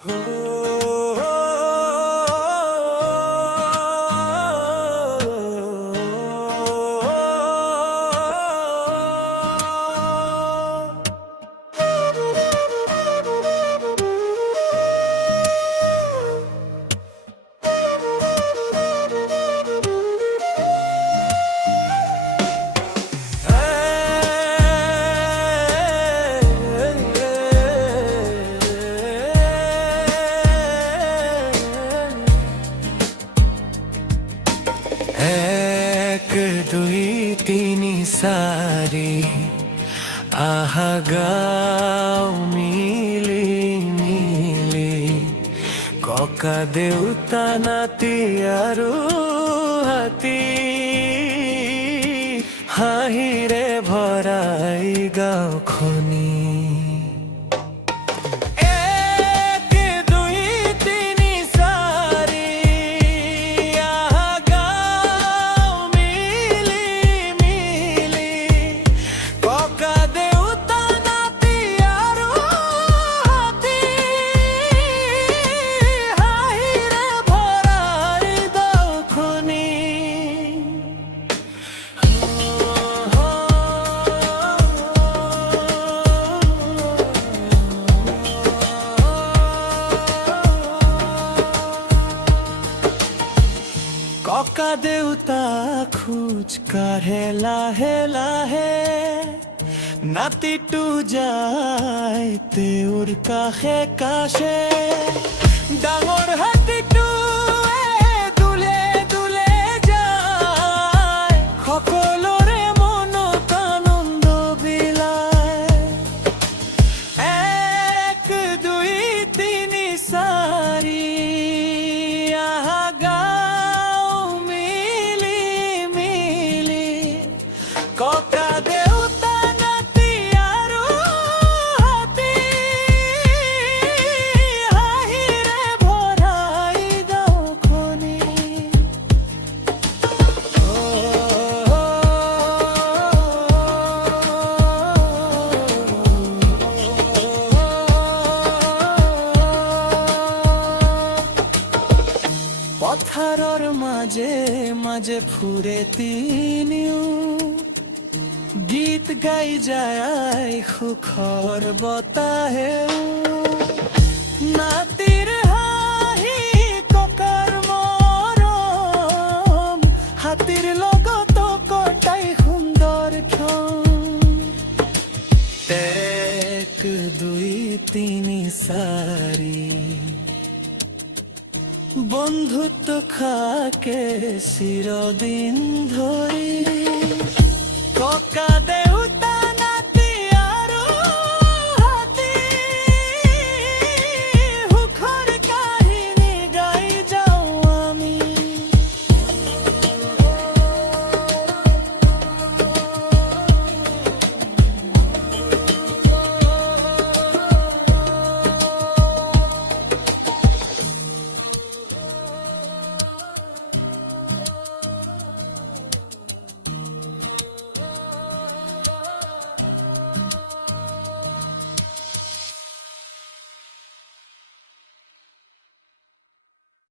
এক দুই তিনি সারি আহা গাও মিলি মিলি ককা দেউতা নাতি আৰু হাতী হাঁহিৰে ভৰাই গাঁওখনি ককা দেউতা খোজ কাঢ়ে লাহে লাহে নাতিটো যায় তেওঁৰ কাষে কাষে ডাঙৰ হাতীটো দুলে দুলে যায় সকলোৰে মনত আনন্দ বিলায় এক দুই তিনি চাৰি ককা দেউতা নাতি আৰু হাতী হাঁহিৰে ভৰাই গাঁওখনি পথাৰৰ মাজে মাজে ফুৰে তিনিও গীত গাই যায় সুখৰ বতাহেও নাতিৰ হাঁহি ককাৰ মৰম হাতীৰ লগত কটাই সুন্দৰ ক্ষণ এক দুই তিনি চাৰি বন্ধুত্ব খাকে চিৰদিন ধৰি ককা দেউতা